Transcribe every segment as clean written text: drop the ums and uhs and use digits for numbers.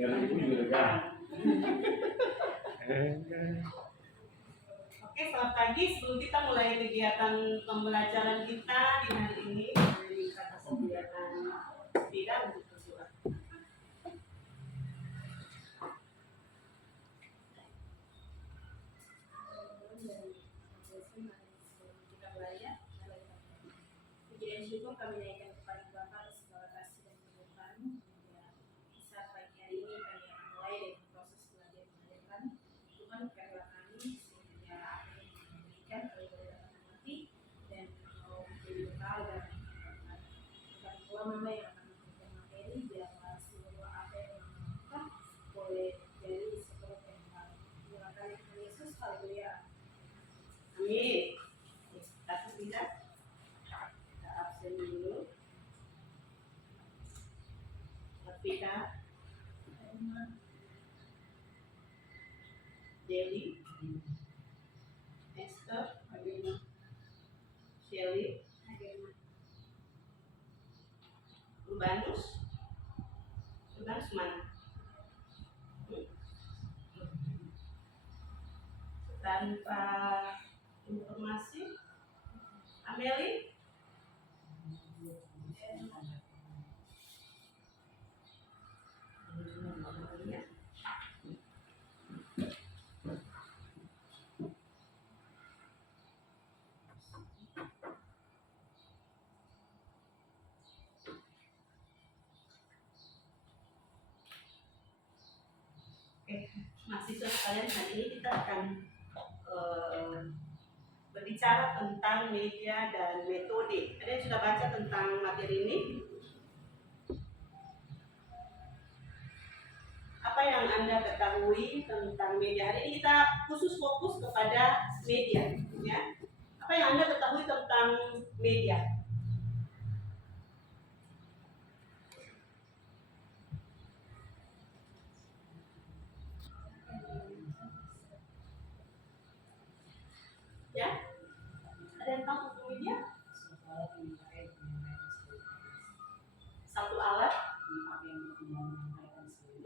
Biar ibu juga lega. Oke, selamat pagi. Sebelum kita mulai kegiatan pembelajaran kita di hari ini, kita kegiatan bidang untuk bersurat. Kita belajar. Puji syukur kami naikkan kepada Bapa segala kasih dan kemuliaan. Saat pagi hari ini kami akan mulai dari proses belajar mengajarkan. Tuhan berkatilah kami sehingga apa yang diberikan oleh dapat mengerti dan mau menjadi bekal dan bukan pula Mama yang akan memberikan materi biarlah seluruh apa yang dilakukan boleh jadi seperti yang baik. Silakan Yesus, haleluya. Amin. Kita tidak absen dulu. Vika, Dewi, Esther, Shelly, Urbanus mana? Tanpa informasi, Ameli. Mahasiswa sekalian, hari ini kita akan berbicara tentang media dan metode. Ada yang sudah baca tentang materi ini? Apa yang Anda ketahui tentang media? Hari ini kita khusus fokus kepada media, ya. Apa yang Anda ketahui tentang media? Ya, ada yang tahu tentang media? Satu alat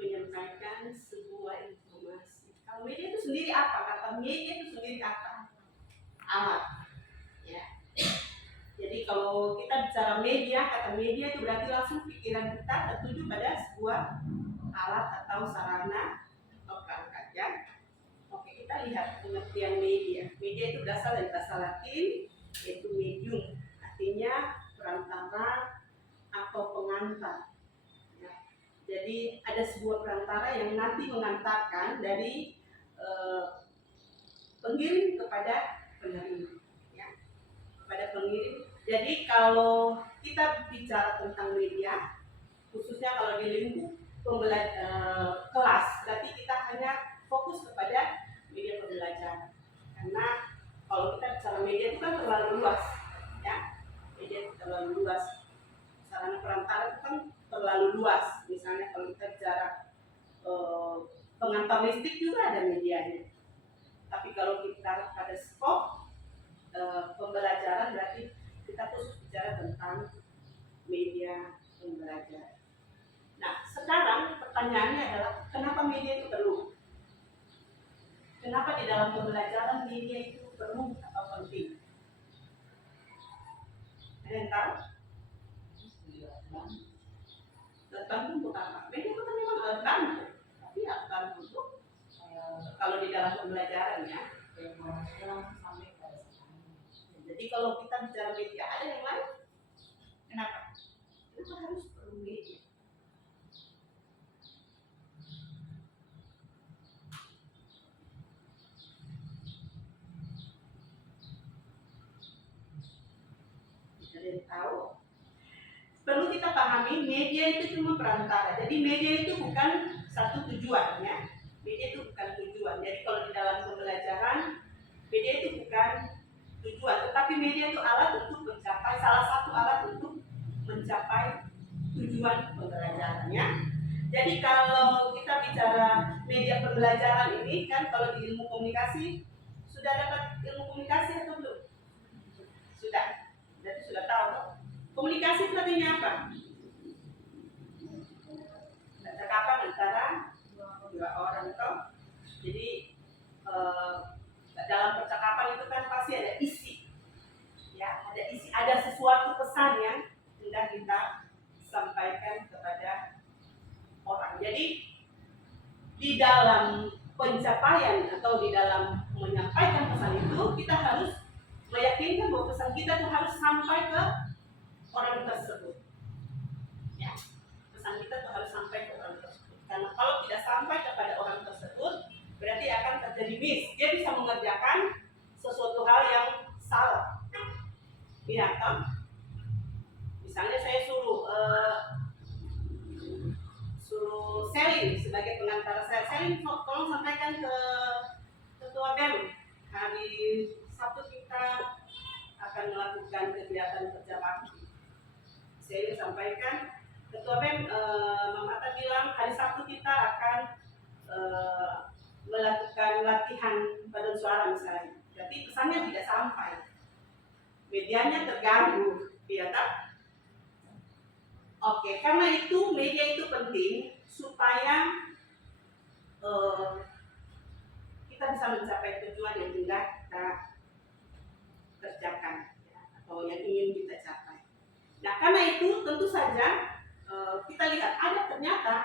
menyampaikan sebuah informasi. Kalau media itu sendiri apa? Kata media itu sendiri apa? Alat. Ya. Jadi kalau kita bicara media, kata media itu berarti langsung pikiran kita tertuju pada sebuah alat atau sarana atau perangkat, ya. Oke, kita lihat pengertian media. Media itu berasal dari bahasa Latin, yaitu medium, artinya perantara atau pengantar. Ya. Jadi ada sebuah perantara yang nanti mengantarkan dari pengirim kepada penerima, ya, kepada pengirim. Jadi kalau kita bicara tentang media, khususnya kalau di lingkup kelas, berarti kita hanya fokus kepada media pembelajaran. Karena kalau kita bicara media itu kan terlalu luas, ya, media itu terlalu luas. Sarana perantara itu kan terlalu luas. Misalnya kalau kita bicara pengantar listrik juga ada medianya. Tapi kalau kita pada skop pembelajaran, berarti kita khusus bicara tentang media pembelajaran. Nah, sekarang pertanyaannya adalah kenapa media itu perlu? Kenapa di dalam pembelajaran media itu perlu atau penting? Ada yang tahu? Alat bantu untuk apa? Media itu kan memang alat bantu, tapi alat bantu itu kalau di dalam pembelajaran, ya. Jadi kalau kita bicara media, ada yang lain? Kenapa? Kenapa harus perlu media? Ada yang tahu? Perlu kita pahami, media itu cuma perantara. Jadi media itu bukan satu tujuan, ya. Media itu bukan tujuan. Jadi kalau di dalam pembelajaran, media itu bukan tujuan, tetapi media itu alat untuk mencapai, salah satu alat untuk mencapai tujuan pembelajarannya. Jadi kalau kita bicara media pembelajaran ini kan, kalau di ilmu komunikasi, sudah dapat ilmu komunikasi atau belum? Sudah. Berarti sudah tahu. Komunikasi itu artinya apa? Percakapan antara kan pasti ada isi, ya, ada isi, ada sesuatu pesan yang hendak kita sampaikan kepada orang. Jadi di dalam pencapaian atau di dalam menyampaikan pesan itu kita harus meyakinkan bahwa pesan kita itu harus sampai ke orang tersebut. Ya, pesan kita itu harus sampai ke orang tersebut. Karena kalau tidak sampai kepada orang tersebut, berarti akan terjadi miss. Dia bisa mengerjakan sesuatu hal yang salah. Iya, kan? Misalnya saya suruh Selin sebagai pengantar saya. Selin, tolong sampaikan ke ketua BEM hari Sabtu kita akan melakukan kegiatan kerja bakti. Saya sampaikan ketua BEM, Mata bilang hari Sabtu kita akan melakukan latihan paduan suara misalnya. Jadi pesannya tidak sampai, medianya terganggu, ya tak? Oke, karena itu media itu penting supaya kita bisa mencapai tujuan yang hendak kita kerjakan, ya, atau yang ingin kita capai. Nah, karena itu tentu saja kita lihat ada ternyata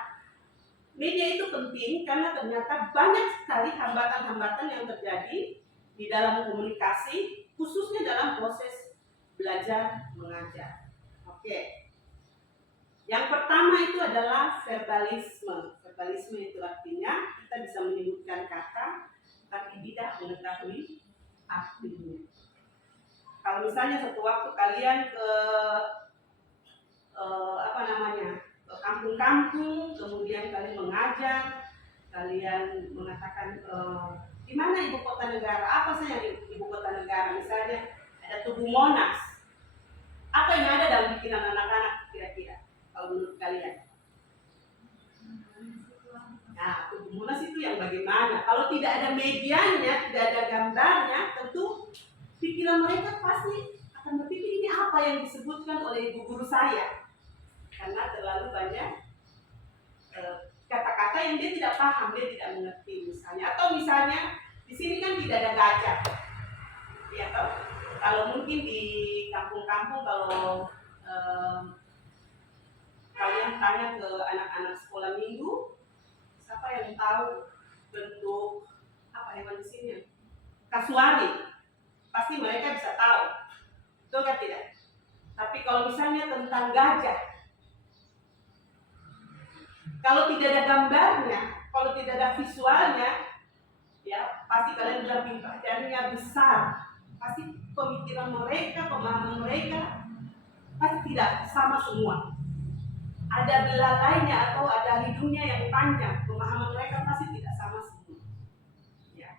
media itu penting karena ternyata banyak sekali hambatan-hambatan yang terjadi di dalam komunikasi, khususnya dalam proses belajar mengajar. Oke. Yang pertama itu adalah verbalisme. Verbalisme itu artinya kita bisa menyebutkan kata tapi tidak mengetahui artinya. Kalau misalnya satu waktu kalian ke ke kampung-kampung, kemudian kalian mengajar, kalian mengatakan di mana ibu kota negara, apa saja ibu kota negara, misalnya ada Tugu Monas. Apa yang ada dalam pikiran anak-anak kira-kira kalau menurut kalian? Nah, Tugu Monas itu yang bagaimana? Kalau tidak ada medianya, tidak ada gambarnya, tentu pikiran mereka pasti akan berpikir ini apa yang disebutkan oleh ibu guru saya, karena terlalu banyak kata-kata yang dia tidak paham, dia tidak mengerti misalnya. Atau misalnya di sini kan tidak ada gajah, ya toh? Kalau mungkin di kampung-kampung kalau kalian tanya ke anak-anak sekolah minggu, siapa yang tahu bentuk apa hewan di sini? Kasuari, pasti mereka bisa tahu, betul kan tidak? Tapi kalau misalnya tentang gajah, kalau tidak ada gambarnya, kalau tidak ada visualnya, ya pasti kalian bilang badannya besar, pasti pemikiran mereka, pemahaman mereka pasti tidak sama semua. Ada belalainya atau ada hidungnya yang panjang, pemahaman mereka pasti tidak sama semua. Ya.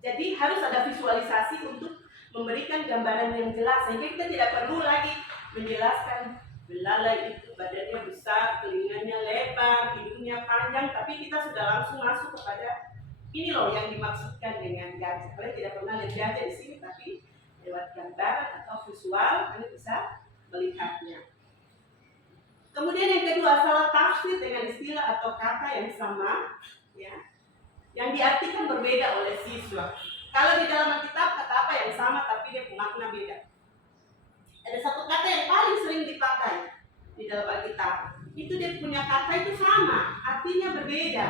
Jadi harus ada visualisasi untuk memberikan gambaran yang jelas, sehingga kita tidak perlu lagi menjelaskan belalai itu badannya besar, telinganya lebar, hidungnya panjang, tapi kita sudah langsung masuk kepada ini loh yang dimaksudkan dengan gajah. Kalian tidak pernah lihat gajah di sini, tapi lewat gambar atau visual kalian bisa melihatnya. Kemudian yang kedua, salah tafsir dengan istilah atau kata yang sama, ya, yang diartikan berbeda oleh siswa. Kalau di dalam Alkitab kata apa yang sama tapi dia bermakna beda. Ada satu kata yang paling sering dipakai di dalam Alkitab. Itu dia punya kata itu sama, artinya berbeda.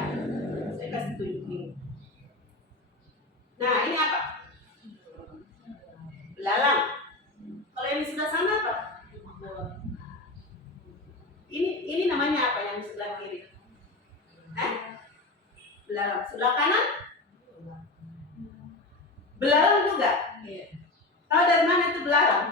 Saya kasih tunjuk ini. Nah, ini apa? Belalang. Kalau yang di sebelah sana apa? Ini namanya apa yang di sebelah kiri? Belalang. Sebelah kanan? Belalang juga? Tahu dari mana itu belalang?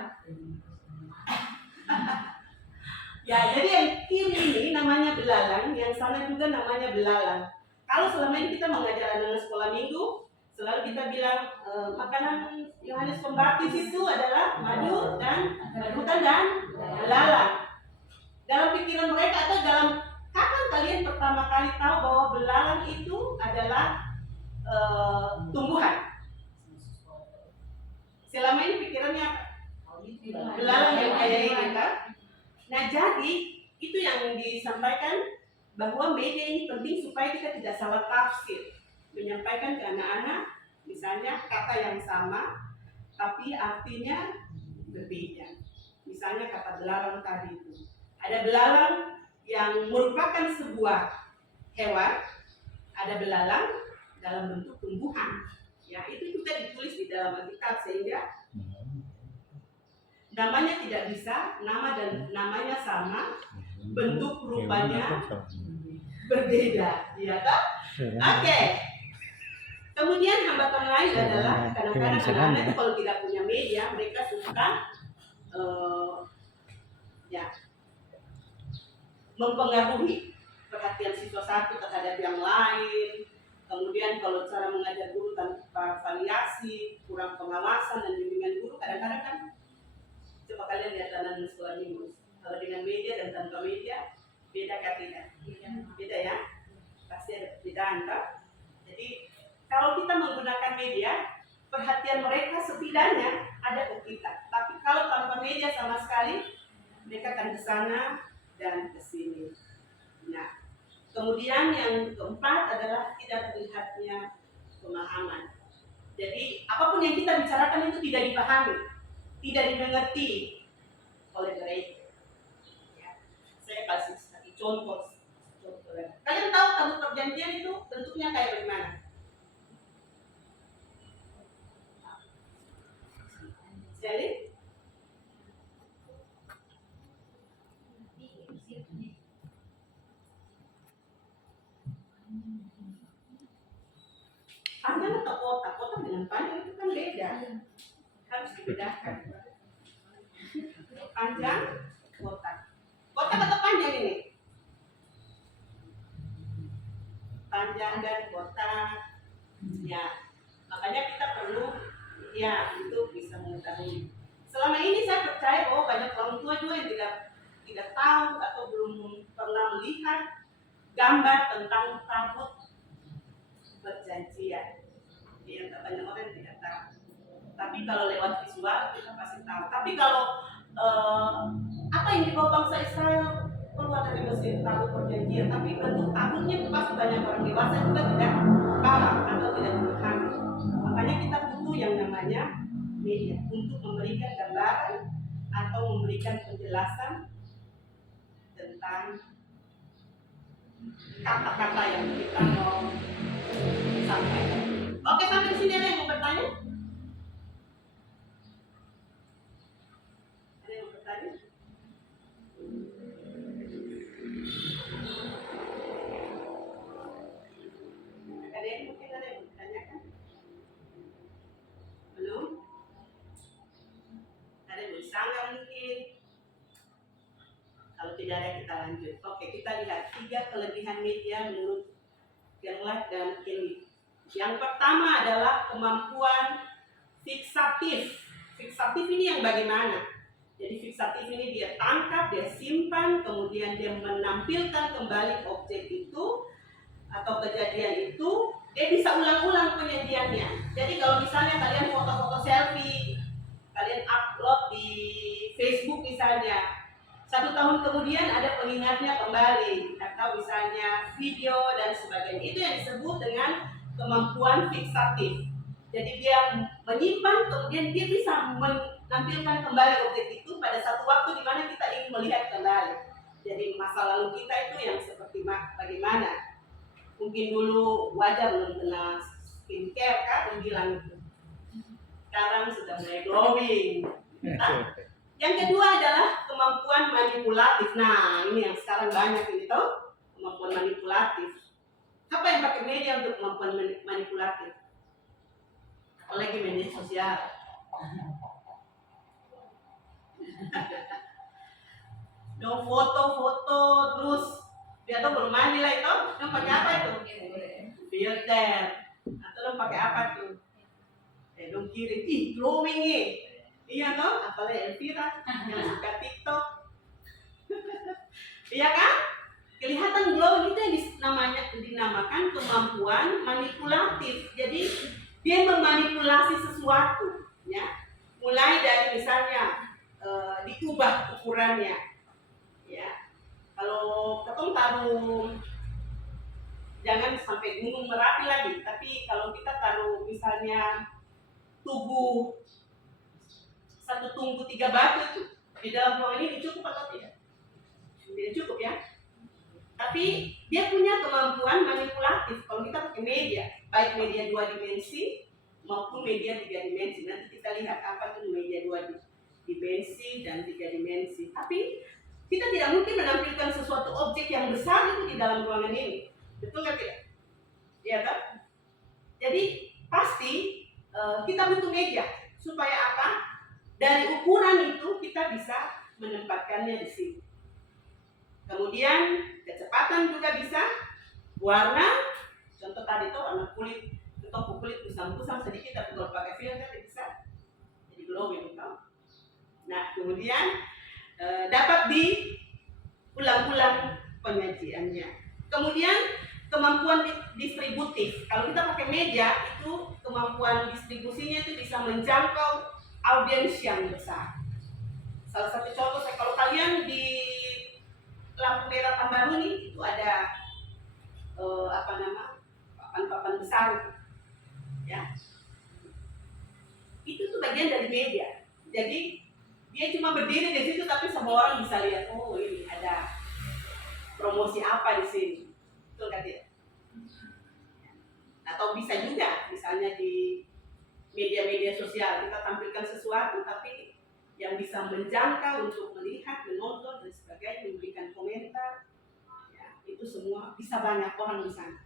Ya, jadi yang kiri ini namanya belalang, yang sana juga namanya belalang. Kalau selama ini kita mengajar anak sekolah minggu, selalu kita bilang makanan Yohanes Pembaptis itu adalah madu dan hutan dan belalang. Dalam pikiran mereka atau dalam kapan kalian pertama kali tahu bahwa belalang itu adalah tumbuhan? Selama ini pikirannya apa? Belalang yang kayak ini kan? Nah, jadi itu yang disampaikan bahwa media ini penting supaya kita tidak salah tafsir, menyampaikan ke anak-anak misalnya kata yang sama tapi artinya berbeda. Misalnya kata belalang tadi itu. Ada belalang yang merupakan sebuah hewan, ada belalang dalam bentuk tumbuhan. Ya, itu juga ditulis di dalam Alkitab sehingga namanya tidak bisa, nama dan namanya sama, bentuk rupanya berbeda, ya kan? Oke. Kemudian hambatan lain adalah kadang-kadang anak-anak itu kalau tidak punya media, mereka suka ya mempengaruhi perhatian siswa satu terhadap yang lain. Kemudian kalau cara mengajar guru tanpa variasi, kurang pengawasan dan bimbingan guru, kadang-kadang kan coba kalian lihat dalam sekolah minggu. Kalau dengan media dan tanpa media, beda kan tidak? Beda ya? Pasti ada perbedaan kan? Jadi kalau kita menggunakan media, perhatian mereka setidaknya ada ke kita. Tapi kalau tanpa media sama sekali, mereka akan ke sana dan ke sini. Nah, kemudian yang keempat adalah tidak terlihatnya pemahaman. Jadi apapun yang kita bicarakan itu tidak dipahami, tidak dimengerti oleh mereka. Ya, saya kasih satu contoh. Kalian tahu tabut perjanjian itu bentuknya kayak bagaimana? Jadi panjang atau kotak? Kotak dengan panjang itu kan beda. Harus dibedakan. Panjang, kotak. Kotak atau panjang ini? Panjang dan kotak. Ya, makanya kita perlu ya itu bisa mengetahui. Selama ini saya percaya bahwa banyak orang tua juga yang tidak tahu atau belum pernah melihat gambar tentang tabut perjanjian. Yang banyak orang tidak tahu. Tapi kalau lewat visual kita pasti tahu. Tapi kalau apa yang dibawa bangsa Israel keluar dari Mesir, tabut perjanjian, tapi bentuk tabutnya itu pasti banyak orang dewasa juga tidak paham atau tidak memahami. Makanya kita butuh yang namanya media untuk memberikan gambaran atau memberikan penjelasan tentang kata-kata yang kita mau sampaikan. Oke, sampai di sini ada yang mau bertanya? Ada yang mau bertanya? Ada yang mungkin ada yang mau bertanyakan? Belum? Ada yang bersangka mungkin? Kalau tidak ada kita lanjut. Oke, kita lihat 3 kelebihan media menurut Gerlach dan Kelly. Yang pertama adalah kemampuan fiksatif. Fiksatif ini yang bagaimana? Jadi fiksatif ini dia tangkap, dia simpan, kemudian dia menampilkan kembali objek itu atau kejadian itu, dia bisa ulang-ulang penyajiannya. Jadi kalau misalnya kalian foto-foto selfie, kalian upload di Facebook misalnya, 1 tahun kemudian ada pengingatnya kembali, atau misalnya video dan sebagainya. Itu yang disebut dengan kemampuan fiksatif. Jadi dia menyimpan, kemudian dia bisa menampilkan kembali objek itu pada satu waktu di mana kita ingin melihat kembali. Jadi masa lalu kita itu yang seperti bagaimana? Mungkin dulu wajah belum kena skincare kan, bilang itu. Sekarang sudah mulai glowing. Nah, yang kedua adalah kemampuan manipulatif. Nah, ini yang sekarang banyak ini tuh, kemampuan manipulatif. Apa yang pakai media untuk kemampuan manipulatif? Apalagi media sosial. Dong foto-foto terus dia tuh belum mandi lah itu, yang pakai apa itu? Filter. Atau dong pakai apa tuh? Dong kirim, ih glowing nih. Iya toh, apalagi Elvira yang suka TikTok. Iya kan? Kelihatan glowing itu yang dinamakan kemampuan manipulatif. Jadi dia memanipulasi sesuatu, ya. Mulai dari misalnya diubah ukurannya, ya. Kalau ketemu taruh, jangan sampai gunung Merapi lagi. Tapi kalau kita taruh misalnya tubuh satu tungku 3 batu itu di dalam ruangan ini cukup atau tidak? Tidak cukup ya. Tapi dia punya kemampuan manipulatif kalau kita pakai media, baik media 2 dimensi maupun media 3 dimensi. Nanti kita lihat apa itu media 2 dimensi dan 3 dimensi. Tapi kita tidak mungkin menampilkan sesuatu objek yang besar itu di dalam ruangan ini. Betul nggak tidak? Iya kan? Jadi pasti kita butuh media supaya apa? Dari ukuran itu kita bisa menempatkannya di sini. Kemudian kecepatan juga bisa, warna, contoh tadi tuh warna kulit, atau kulit kusam-kusam sedikit, tapi kalau pakai filter bisa jadi glowing gitu. Nah kemudian dapat diulang-ulang penyajiannya. Kemudian kemampuan distributif. Kalau kita pakai media itu kemampuan distribusinya itu bisa menjangkau audiens yang besar. Salah satu contoh kalau kalian di lampu merah Tambaruni itu ada papan-papan besar itu, ya. Itu tuh bagian dari media. Jadi dia cuma berdiri di situ tapi semua orang bisa lihat, oh ini ada promosi apa di sini. Betul kan tidak? Atau bisa juga misalnya di media-media sosial kita tampilkan sesuatu tapi yang bisa menjangkau untuk melihat, menonton dan sebagainya, memberikan komentar, ya, itu semua bisa banyak orang di sana.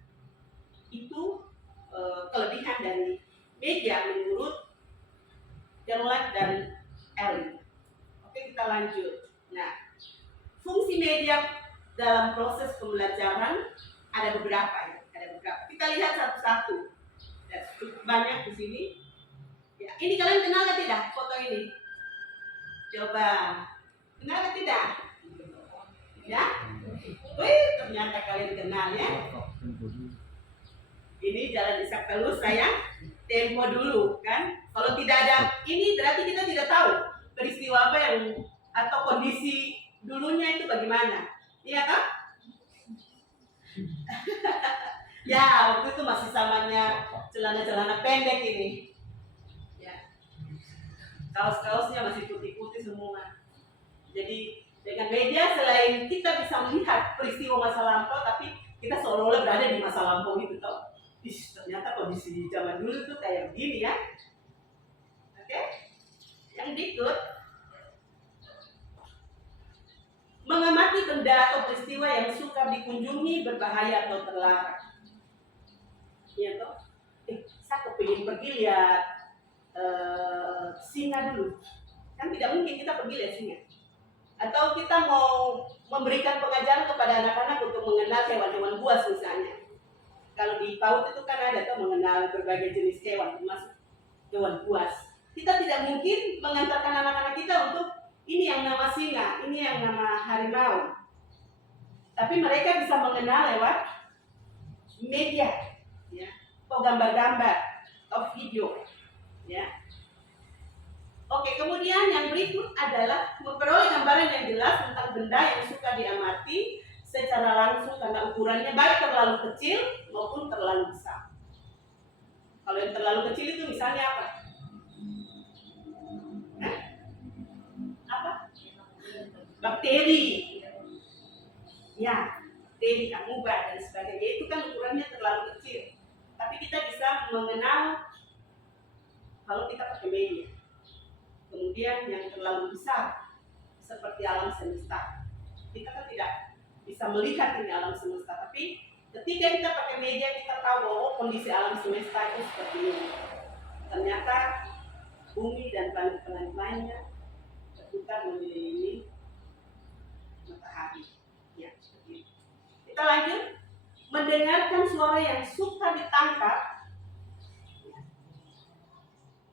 Itu kelebihan dari media menurut Gerlach dan Elling. Oke, kita lanjut. Nah, fungsi media dalam proses pembelajaran ada beberapa ya, ada beberapa. Kita lihat satu-satu. Ya, cukup banyak di sini. Ya, ini kalian kenal nggak tidak foto ini? Coba, kenal nggak tidak? Ya? Wih, ternyata kalian kenal ya. Ini Jalan Ishak Talus saya tempo dulu kan. Kalau tidak ada ini berarti kita tidak tahu peristiwa apa yang atau kondisi dulunya itu bagaimana. Iya kan? Ya, waktu itu masih zamannya celana-celana pendek ini. Ya. Kaos-kaosnya masih putih-putih semua. Jadi dengan media selain kita bisa melihat peristiwa masa lampau, tapi kita seolah-olah berada di masa lampau gitu toh. Ternyata kondisi di zaman dulu tuh kayak begini ya. Oke? Yang berikut, mengamati benda atau peristiwa yang suka dikunjungi, berbahaya atau terlarang. Iya toh? Saya kepingin pergi lihat singa dulu. Kan tidak mungkin kita pergi lihat singa. Atau kita mau memberikan pengajaran kepada anak-anak untuk mengenal hewan-hewan buas misalnya. Kalau di PAUD itu kan ada tuh mengenal berbagai jenis hewan, termasuk hewan buas. Kita tidak mungkin mengantarkan anak-anak kita untuk ini yang nama singa, ini yang nama harimau. Tapi mereka bisa mengenal lewat media, ya, atau gambar-gambar, atau video, ya. Oke, kemudian yang berikut adalah memperoleh gambaran yang jelas tentang benda yang suka diamati secara langsung karena ukurannya baik terlalu kecil maupun terlalu besar. Kalau yang terlalu kecil itu misalnya apa? Apa? Bakteri. Ya, bakteri, amuba dan sebagainya itu kan ukurannya terlalu kecil. Tapi kita bisa mengenal kalau kita pakai media. Kemudian yang terlalu besar seperti alam semesta, kita kan tidak bisa melihat ini alam semesta, tapi ketika kita pakai media kita tahu bahwa kondisi alam semesta itu seperti ini. Ternyata bumi dan planet-planet lainnya berputar mengelilingi matahari. Ya, seperti itu. Kita lanjut, mendengarkan suara yang suka ditangkap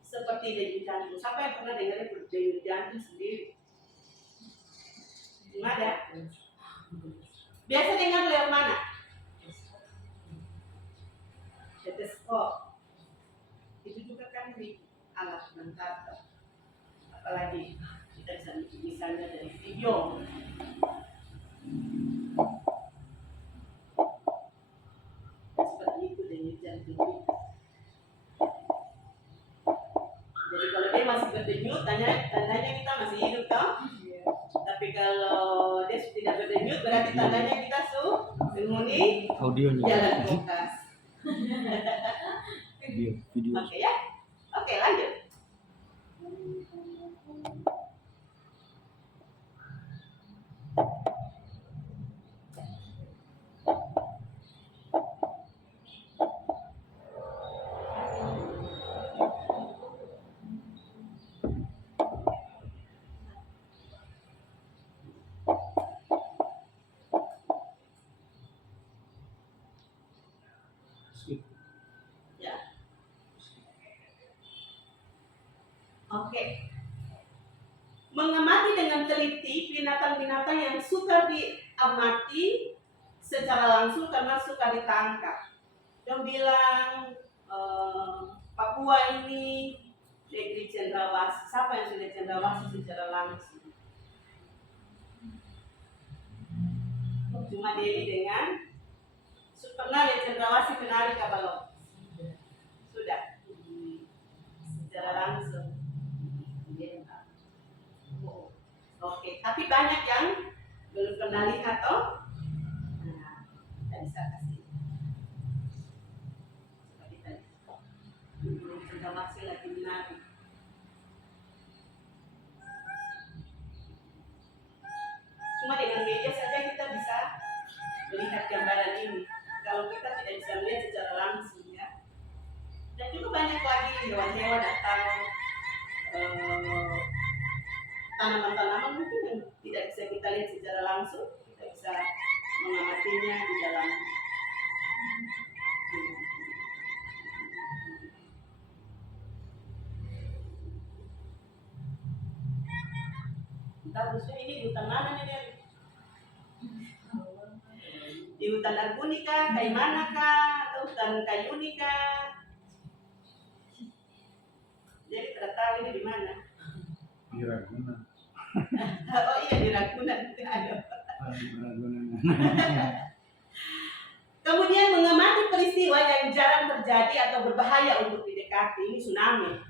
seperti denyut jantung. Siapa yang pernah dengar denyut jantung sendiri? Nggak ada. Biasa dengar lewat mana? Stetoskop. Itu juga kan di alat penangkap. Apalagi kita bisa misalnya dari video. Seperti itu denyut jantung. Jadi kalau dia masih berdenyut berdenyut, tandanya kita masih hidup toh. Tapi kalau dia tidak berdenyut, berarti tandanya kita penghuni Audionya. jalan kulkas. Video. Oke ya, oke lanjut. Ya. Oke. Mengamati dengan teliti binatang-binatang yang suka diamati secara langsung karena suka ditangkap. Yang bilang Papua ini negeri cendrawasih. Siapa yang sudah cendrawasih secara langsung? Cuma Dewi dengan pernah lihat cendrawasih penari kabalok? Sudah secara langsung. Oke, tapi banyak yang belum pernah lihat toh. Nah, kita bisa kasih. Seperti tadi. Cendrawasih lagi menari. Cuma dengan media saja kita bisa melihat gambaran ini. Kalau kita tidak bisa melihat secara langsung ya. Dan juga banyak lagi hewan-hewan atau tanaman-tanaman mungkin yang tidak bisa kita lihat secara langsung, kita bisa mengamatinya di dalam harusnya ini di hutan mana nih Del? Di hutan Arguni kah, Kaimana kah, atau hutan Kayuni kah? Jadi tidak tahu ini di mana. Di Ragunan. Oh iya di Ragunan. Aduh. Kemudian mengamati peristiwa yang jarang terjadi atau berbahaya untuk didekati. Ini tsunami.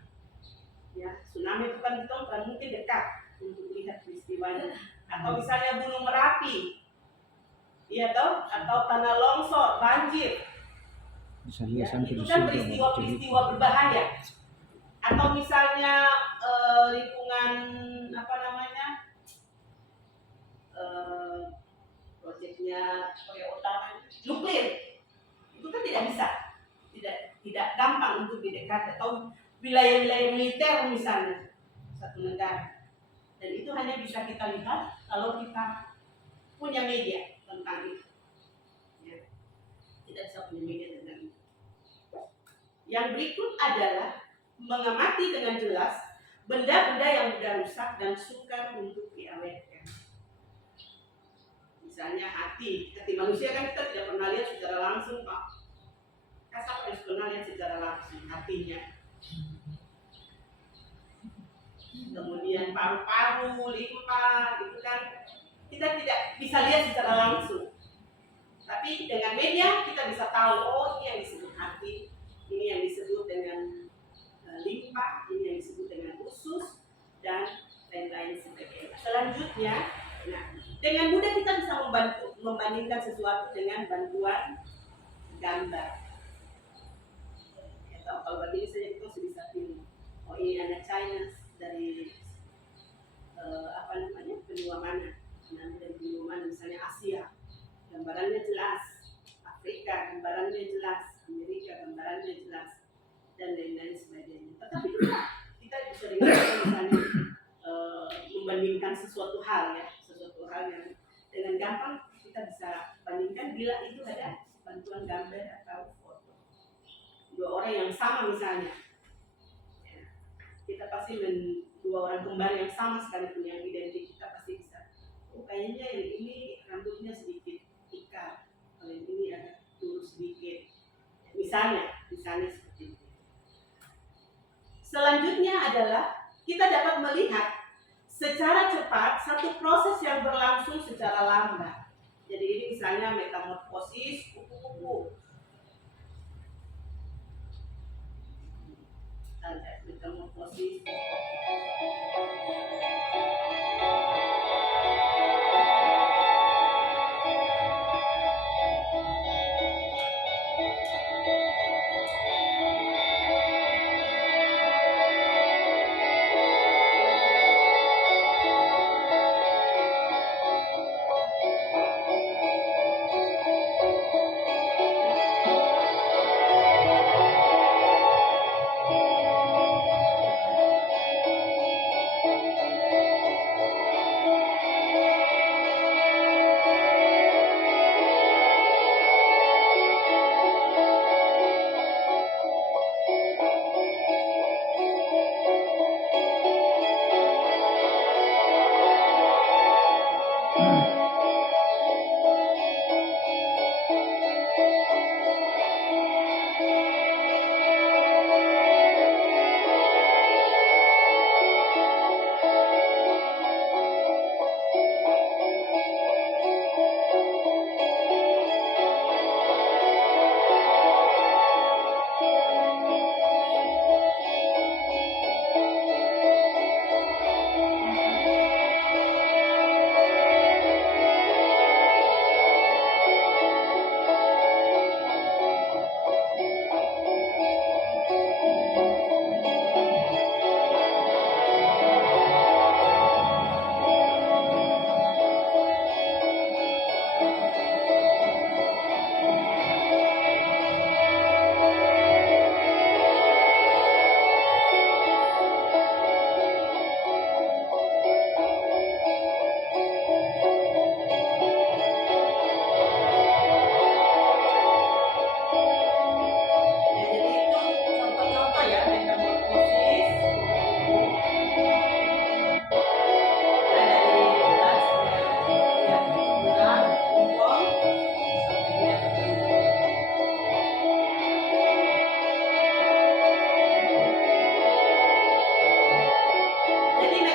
Ya, tsunami itu kan kita mungkin dekat untuk melihat peristiwanya. Atau misalnya Gunung Merapi, iya toh, atau tanah longsor, banjir. Ya, itu kan peristiwa-peristiwa berbahaya. Atau misalnya lingkungan apa namanya proyeknya Korea Utara nuklir itu kan tidak gampang untuk didekat, atau wilayah-wilayah militer misalnya satu negara, dan itu hanya bisa kita lihat kalau kita punya media tentang itu ya. Tidak bisa punya media tentang itu. Yang berikut adalah mengamati dengan jelas benda-benda yang mudah rusak dan sukar untuk diawetkan. Misalnya hati manusia kan kita tidak pernah lihat secara langsung Pak. Siapa yang pernah lihat secara langsung hatinya? Kemudian paru-paru, limpa, gitu kan kita tidak bisa lihat secara langsung. Tapi dengan media kita bisa tahu, oh ini yang disebut hati, ini yang disebut dengan limpa, ini yang disebut dengan usus, dan lain-lain sebagainya. Selanjutnya, nah, dengan mudah kita bisa membandingkan sesuatu dengan bantuan gambar. Atau kalau begini saja kita bisa pilih, oh ini anak China dari benua mana, dari benua mana, misalnya Asia, gambarannya jelas, Afrika gambarannya jelas, Amerika gambarannya jelas, dan lain-lain sebagainya. Tetapi juga kita bisa misalnya membandingkan sesuatu hal yang dengan gampang kita bisa bandingkan bila itu ada bantuan gambar atau foto. Dua orang yang sama misalnya, ya, kita pasti dua orang kembar yang sama sekalipun yang identik, kita pasti bisa, oh kayaknya yang ini rambutnya sedikit ikat, kalau yang ini agak lurus sedikit, misalnya seperti itu. Selanjutnya adalah kita dapat melihat secara cepat satu proses yang berlangsung secara lambat. Jadi ini misalnya metamorfosis kupu-kupu. Metamorfosis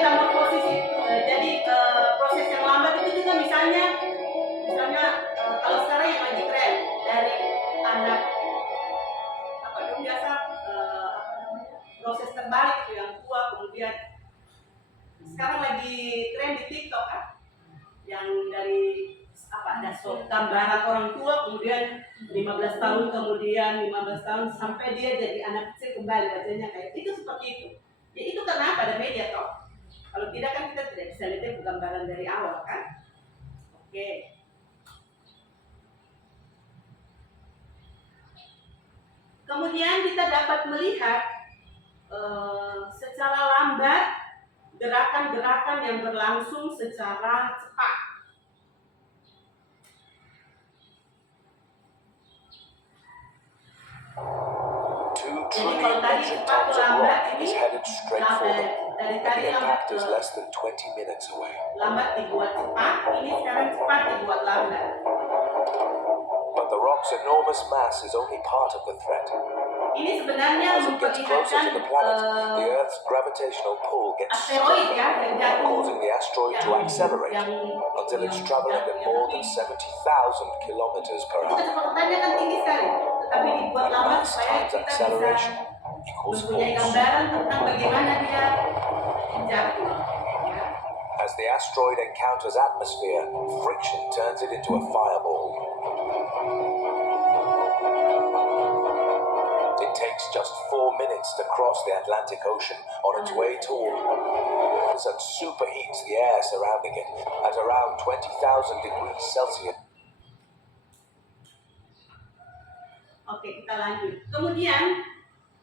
metamorfosis itu jadi proses yang lambat itu juga misalnya kalau sekarang yang lagi tren dari anak apa itu biasa apa namanya proses terbalik itu yang tua kemudian sekarang lagi tren di TikTok kan yang dari apa ada gambaran orang tua kemudian 15 tahun kemudian 15 tahun sampai dia jadi anak kecil kembali wajahnya kayak itu seperti itu. Ya itu karena apa ada media toh. Kalau tidak kan kita tidak bisa lihat gambaran dari awal kan. Oke. Kemudian kita dapat melihat secara lambat gerakan-gerakan yang berlangsung secara cepat. Jadi kalau tadi cepat ke lambat ini dari tadi lambat ke lambat dibuat cepat, ini sekarang cepat dibuat lambat. But the rock's enormous mass is only part of the threat. Ini sebenarnya As it gets closer to the planet, the Earth's gravitational pull gets asteroid ya yang jatuh causing the asteroid to accelerate until it's traveling at more than 70,000 kilometers per itu hour. kecepatannya kan tinggi sekali, tetapi dibuat lambat Mass supaya times kita bisa acceleration equals mempunyai force. gambaran tentang bagaimana dia jatuh. Ya. As the asteroid encounters atmosphere, friction turns it into a fireball. It takes just 4 minutes to cross the Atlantic Ocean on its way toward Mars and superheats the air surrounding it at around 20,000 degrees Celsius. Oke, kita lanjut. Kemudian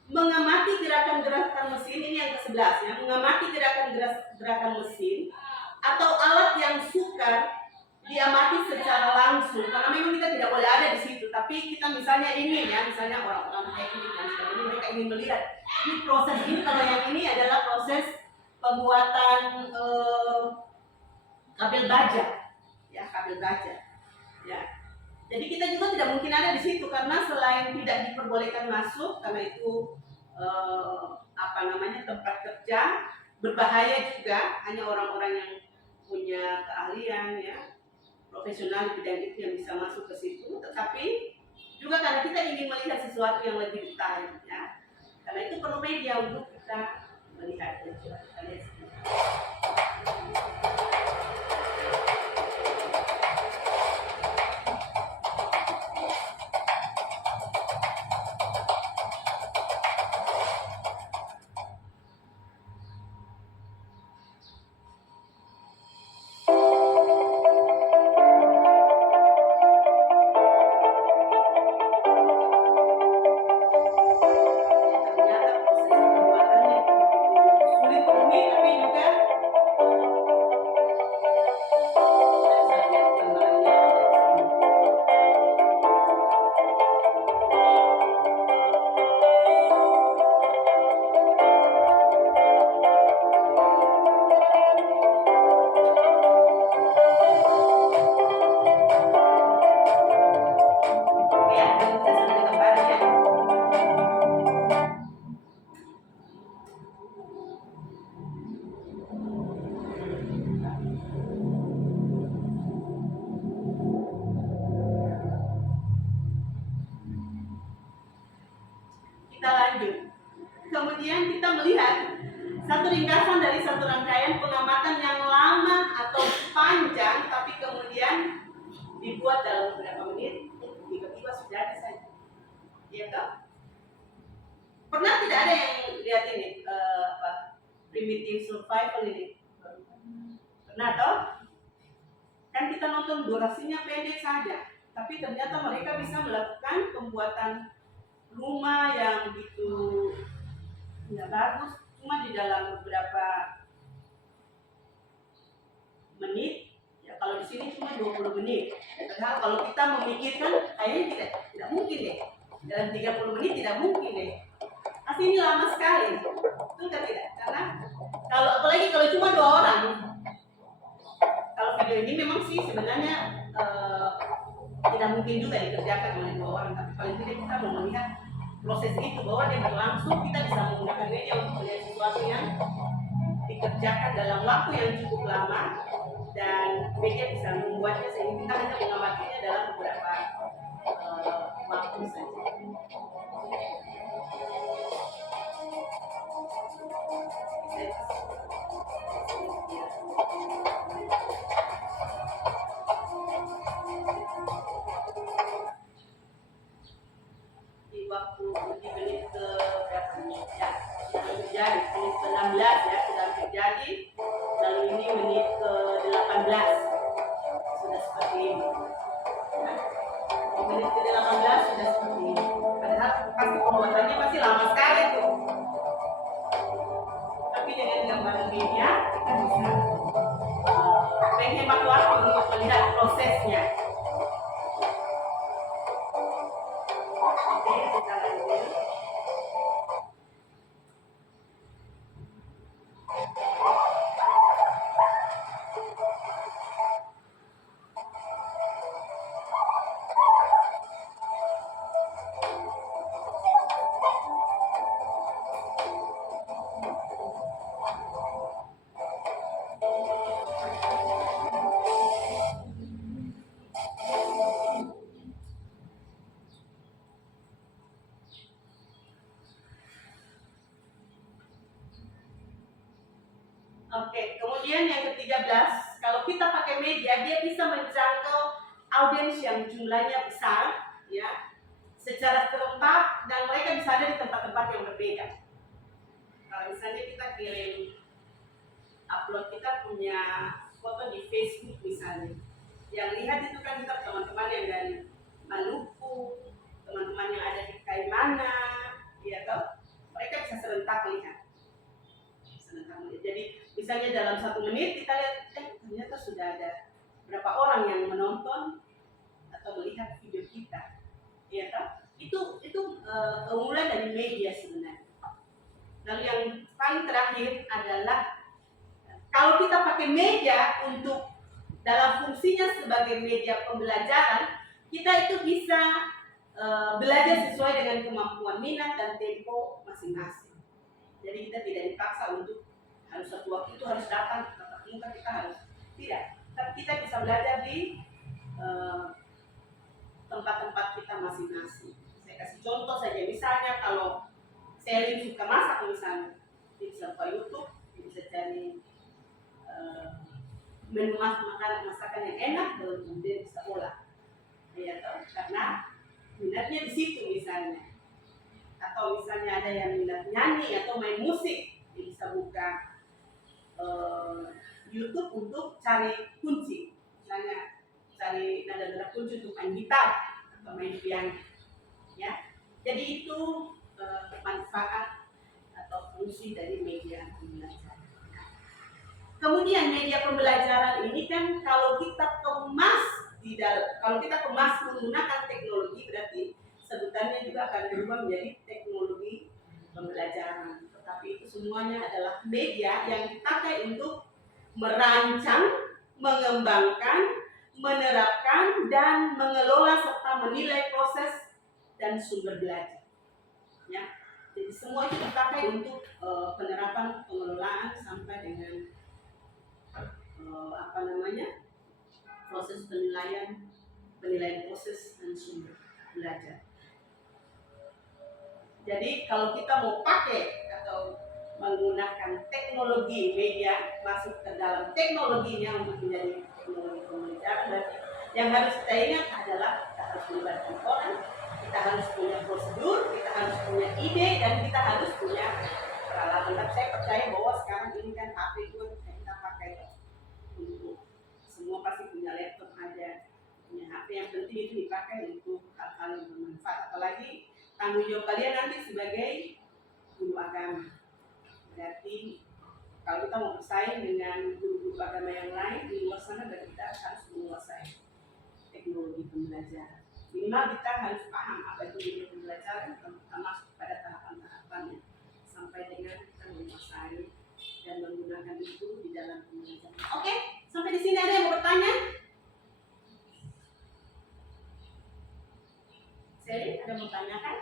mengamati gerakan-gerakan mesin ini yang ke-11 ya, mengamati gerakan mesin atau alat yang sukar diamati secara langsung karena memang kita tidak boleh ada di situ, tapi kita misalnya ingin ya, misalnya orang-orang teknik dan sebagainya mereka ingin melihat ini proses ini. Kalau yang ini adalah proses pembuatan kabel baja ya, kabel baja ya. Jadi kita juga tidak mungkin ada di situ karena selain tidak diperbolehkan masuk karena itu apa namanya tempat kerja, berbahaya juga, hanya orang-orang yang punya keahlian ya, profesional di bidang itu yang bisa masuk ke situ. Tetapi juga karena kita ingin melihat sesuatu yang lebih detail ya, karena itu perlu media untuk kita melihat. Coba kita lihat sedikit. Ternyata proses pembuatannya itu begitu sulit rumit, tapi juga saya lihat gambarannya ada di sini. Ya, kita sudah ada gambarnya. Kita lanjut. Kemudian kita melihat satu ringkasan dari satu rangkaian pengamatan yang lama atau panjang, tapi kemudian dibuat dalam beberapa menit, tiba-tiba sudah ada saja. Iya toh? Pernah tidak ada yang lihat ini primitive survival ini? Pernah toh? Kan kita nonton durasinya pendek saja, tapi ternyata mereka bisa melakukan pembuatan rumah yang begitu ya bagus cuma di dalam beberapa menit ya. Kalau di sini cuma 20 menit, padahal kalau kita memikirkan kayaknya tidak mungkin deh dalam 30 menit, tidak mungkin deh. Pasti ini lama sekali, betul kan tidak? Karena kalau apalagi kalau cuma 2 orang, kalau video ini memang sih sebenarnya tidak mungkin juga dikerjakan oleh 2 orang, tapi paling tidak kita mau melihat proses itu bahwa dia berlangsung, kita bisa menggunakan media untuk melihat sesuatu yang dikerjakan dalam waktu yang cukup lama dan media bisa membuatnya sehingga kita hanya mengamatinya dalam beberapa waktu saja. Di waktu di menit ke berapa nih? Ya, sudah terjadi menit ke 16 ya, sudah terjadi. Lalu ini menit ke 18 sudah seperti ini. Nah, di menit ke 18 sudah seperti ini. Padahal pasti pembuatannya masih lama sekali tuh. Tapi dengan gambaran media kita bisa menghemat waktu untuk melihat prosesnya. Oke, kita lanjut. Oke, kemudian yang ke-13, kalau kita pakai media, dia bisa menjangkau audiens yang jumlahnya besar, ya, secara serempak dan mereka bisa ada di tempat-tempat yang berbeda. Kalau misalnya kita kirim upload kita punya foto di Facebook misalnya, yang lihat itu kan kita teman-teman yang dari Maluku, teman-teman yang ada di Kaimana, ya toh, mereka bisa serentak lihat. Jadi misalnya dalam 1 menit kita lihat, ternyata sudah ada berapa orang yang menonton atau melihat video kita, ya toh? Itu keunggulan dari media sebenarnya. Lalu yang paling terakhir adalah kalau kita pakai media untuk dalam fungsinya sebagai media pembelajaran, kita itu bisa belajar sesuai dengan kemampuan minat dan tempo masing-masing. Jadi kita tidak dipaksa untuk harus satu waktu itu harus datang ke tatap muka, kita harus tidak. Tapi kita bisa belajar di tempat-tempat kita masing-masing. Saya kasih contoh saja, misalnya kalau Selin suka masak misalnya, dia bisa buka YouTube, dia bisa cari menu masakan yang enak, baru kemudian bisa olah. Ya, karena minatnya di situ misalnya. Atau misalnya ada yang minat nyanyi atau main musik, dia bisa buka YouTube untuk cari kunci, misalnya cari nada-nada kunci untuk main gitar atau main piano, ya. Jadi itu manfaat atau fungsi dari media pembelajaran. Kemudian media pembelajaran ini kan kalau kita kemas menggunakan teknologi, berarti sebutannya juga akan berubah menjadi teknologi pembelajaran. Tetapi itu semuanya adalah media yang dipakai untuk merancang, mengembangkan, menerapkan, dan mengelola serta menilai proses dan sumber belajar. Ya, jadi semua itu dipakai untuk penerapan pengelolaan sampai dengan proses penilaian proses dan sumber belajar. Jadi kalau kita mau pakai atau menggunakan teknologi media masuk ke dalam teknologinya untuk menjadi teknologi pembelajaran, berarti yang harus kita ingat adalah kita harus melibatkan orang, kita harus punya prosedur, kita harus punya ide, dan kita harus punya peralatan. Tapi saya percaya bahwa sekarang ini kan HP itu kita pakai untuk semua, pasti punya laptop ada, punya HP, yang penting itu dipakai untuk hal-hal yang bermanfaat. Apalagi tanggung jawab kalian nanti sebagai guru agama. Berarti kalau kita mau bersaing dengan guru-guru agama yang lain di luar sana, berarti kita harus menguasai teknologi pembelajaran. Minimal kita harus paham apa itu teknologi pembelajaran, termasuk pada tahapan-tahapannya, sampai dengan kita menguasai dan menggunakan itu di dalam pembelajaran. Oke, sampai di sini ada yang mau bertanya? Saya ada mau tanyakan?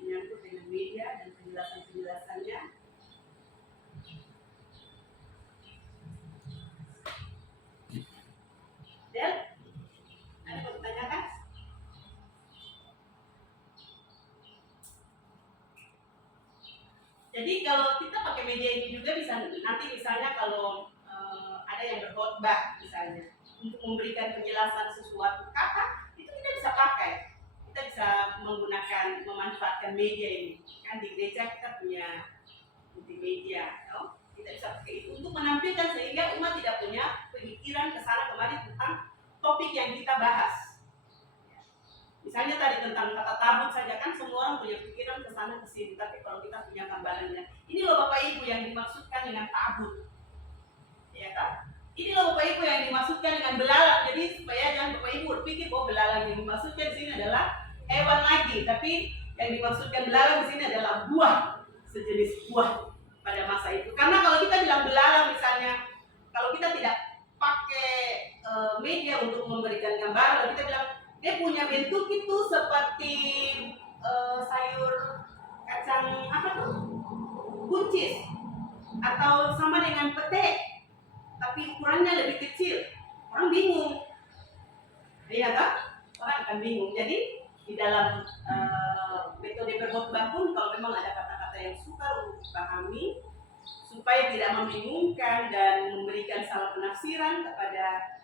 Menyangkut dengan media dan penjelasan-penjelasannya. Jadi kalau kita pakai media ini juga bisa nanti misalnya kalau ada yang berkhotbah misalnya untuk memberikan penjelasan sesuatu kata itu kita bisa pakai. Kita bisa memanfaatkan media ini. Kan di gereja kita punya multimedia, no? Kita bisa pakai itu untuk menampilkan sehingga umat tidak punya pemikiran kesana kemari tentang topik yang kita bahas. Misalnya tadi tentang kata tabut saja kan semua orang punya pikiran kesana kesini, tapi kalau kita punya gambarannya, ini loh Bapak Ibu yang dimaksudkan dengan tabut, ya kan? Ini loh Bapak Ibu yang dimaksudkan dengan belalang. Jadi supaya jangan Bapak Ibu berpikir bahwa belalang yang dimaksudkan di sini adalah hewan lagi, tapi yang dimaksudkan belalang di sini adalah buah, sejenis buah pada masa itu. Karena kalau kita bilang belalang misalnya, kalau kita tidak pakai media untuk memberikan gambaran, kita bilang dia punya bentuk itu seperti sayur kacang apa tuh? Buncis atau sama dengan pete, tapi ukurannya lebih kecil. Orang bingung, iya kan? Orang akan bingung. Jadi di dalam metode berkhotbah pun kalau memang ada kata-kata yang sukar untuk dipahami supaya tidak membingungkan dan memberikan salah penafsiran kepada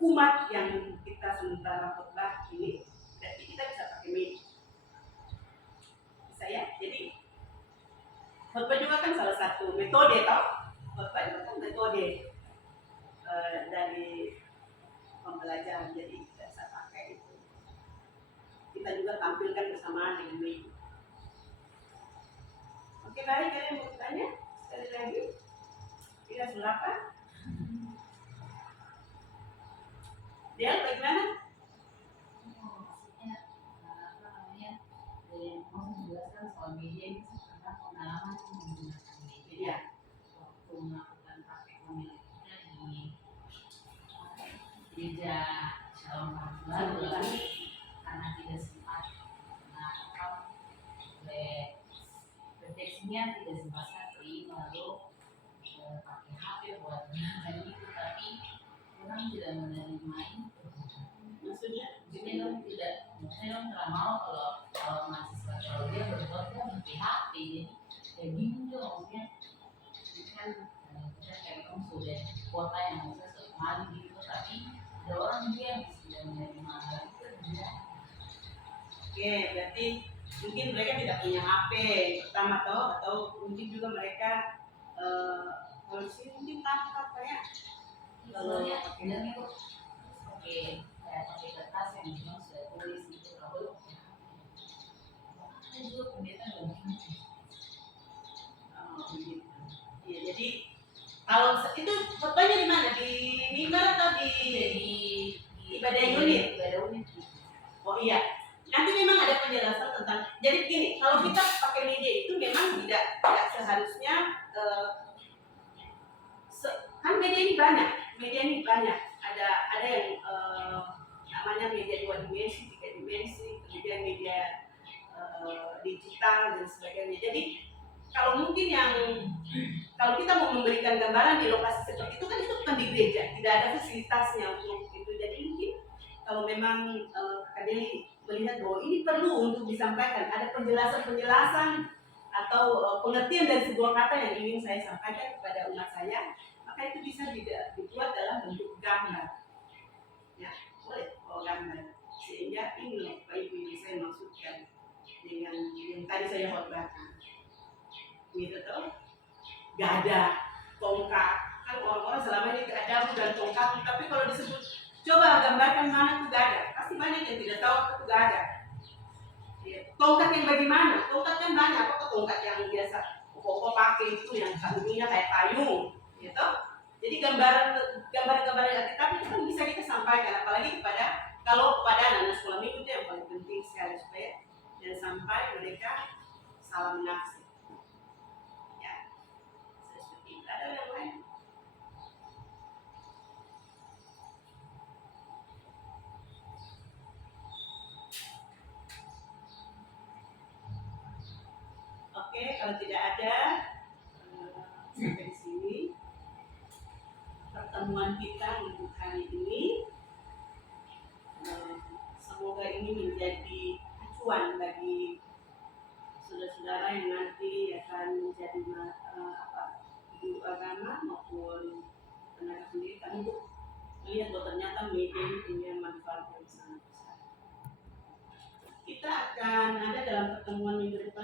umat yang kita sementara khotbah ini, berarti kita bisa pakai media. Bisa ya? Jadi khotbah juga kan salah satu metode toh. Khotbah juga kan metode dari pembelajaran, jadi kita bisa pakai itu. Kita juga tampilkan bersamaan dengan media. Oke, baik, kalian mau bertanya? Sekali lagi, tidak silakan. Dia bagaimana? Maksudnya apa namanya dari mau menjelaskan soal media ini karena pengalaman menggunakan media waktu melakukan praktek pemilihannya di gereja Shalom Baru karena tidak sempat oleh proteksinya tidak sempat sekali lalu pakai HP buat mengenai itu, tapi orang tidak menerima itu. Maksudnya? Jadi dong tidak, saya dong nggak mau kalau mahasiswa kalau dia berbuat kan pakai HP, jadi kayak bingung tuh maksudnya. Jadi kan kita kayak kamu sudah kuota yang bisa sekali gitu, tapi ada orang dia yang tidak menerima hal itu dia. Oke, berarti mungkin mereka tidak punya HP pertama atau mungkin juga mereka kalau di sini mungkin tanpa kayak Soalnya bilang itu pakai kayak pakai kertas yang memang sudah tulis gitu, lalu ada juga pendeta nggak begitu. begitu. Iya, jadi kalau itu khotbahnya di mana? Di mimbar atau di ibadah unit? Ibadah unit. Oh iya, nanti memang ada penjelasan tentang. Jadi begini, kalau kita pakai media itu memang tidak seharusnya kan media ini banyak. Ada yang namanya media 2 dimensi, 3 dimensi, kemudian media digital dan sebagainya. Jadi kalau mungkin kalau kita mau memberikan gambaran di lokasi seperti itu kan itu bukan di gereja, tidak ada fasilitasnya untuk itu. Jadi mungkin kalau memang Kadeli melihat bahwa ini perlu untuk disampaikan, ada penjelasan atau pengertian dari sebuah kata yang ingin saya sampaikan kepada umat saya, maka itu bisa dibuat dalam bentuk gambar. Ya, boleh gambar. Sehingga ini loh Pak Ibu yang saya maksudkan dengan yang tadi saya khotbahkan. Gitu toh, gada, tongkat, kan orang-orang selama ini ada dan tongkat, tapi kalau disebut coba gambarkan mana itu gada, pasti banyak yang tidak tahu apa itu gada. Ya. Tongkat yang bagaimana? Tongkat kan banyak, apa tongkat yang biasa pokok pakai itu yang satunya kayak payung, gitu. Jadi gambar-gambar yang tapi itu kan bisa kita sampaikan, apalagi kalau kepada anak-anak sekolah minggu itu yang paling penting sekali supaya jangan sampai mereka salah menafsir. Seperti itu. Ada yang lain? Oke, kalau tidak ada sampai di sini pertemuan kita untuk hari ini. Semoga ini menjadi acuan bagi saudara-saudara yang nanti akan menjadi pertemuan minggu depan